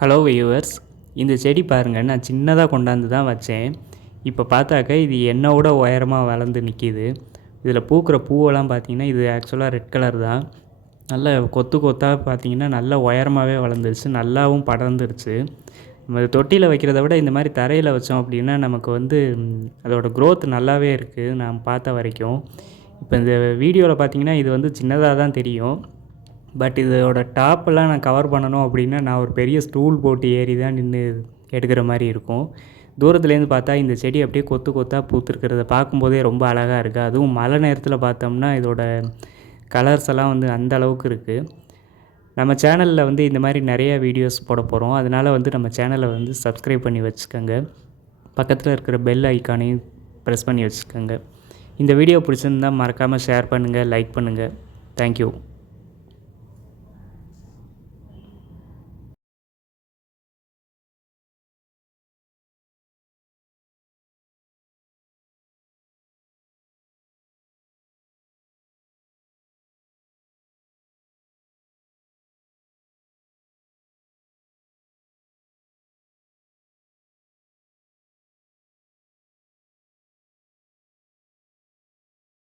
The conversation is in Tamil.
ஹலோ வியூவர்ஸ் இந்த செடி பாருங்கள் நான் சின்னதாக கொண்டாந்து தான் வச்சேன். இப்போ பார்த்தாக்க இது என்னோட உயரமாக வளர்ந்து நிற்கிது இதில் பூக்கிற பூவெல்லாம் பார்த்தீங்கன்னா இது ஆக்சுவலாக ரெட் கலர் தான். நல்ல கொத்து கொத்தாக பார்த்தீங்கன்னா நல்ல உயரமாகவே வளர்ந்துருச்சு. நல்லாவும் படர்ந்துருச்சு. நம்ம தொட்டியில் வைக்கிறத விட இந்த மாதிரி தரையில் வச்சோம் அப்படின்னா நமக்கு வந்து அதோடய அதோட நல்லாவே இருக்குது நான் பார்த்த வரைக்கும். இப்போ இந்த வீடியோவில் பார்த்தீங்கன்னா இது வந்து சின்னதாக தான் தெரியும். பட் இதோட டாப்பெல்லாம் நான் கவர் பண்ணணும் அப்படின்னா நான் ஒரு பெரிய ஸ்டூல் போட்டு ஏறி தான் நின்று எடுக்கிற மாதிரி இருக்கும். தூரத்துலேருந்து பார்த்தா இந்த செடி அப்படியே கொத்து கொத்தாக பூத்துருக்கிறத பார்க்கும்போதே ரொம்ப அழகாக இருக்குது அதுவும் மழை நேரத்தில் பார்த்தோம்னா இதோட கலர்ஸ் எல்லாம் வந்து அந்த அளவுக்கு இருக்குது நம்ம சேனலில் வந்து இந்த மாதிரி நிறைய வீடியோஸ் போட போகிறோம் அதனால் வந்து நம்ம சேனலை வந்து சப்ஸ்கிரைப் பண்ணி வச்சுக்கோங்க. பக்கத்தில் இருக்கிற பெல் ஐக்கானையும் ப்ரெஸ் பண்ணி வச்சுக்கோங்க. இந்த வீடியோ பிடிச்சிருந்தா மறக்காமல் ஷேர் பண்ணுங்கள் லைக் பண்ணுங்கள் தேங்க்யூ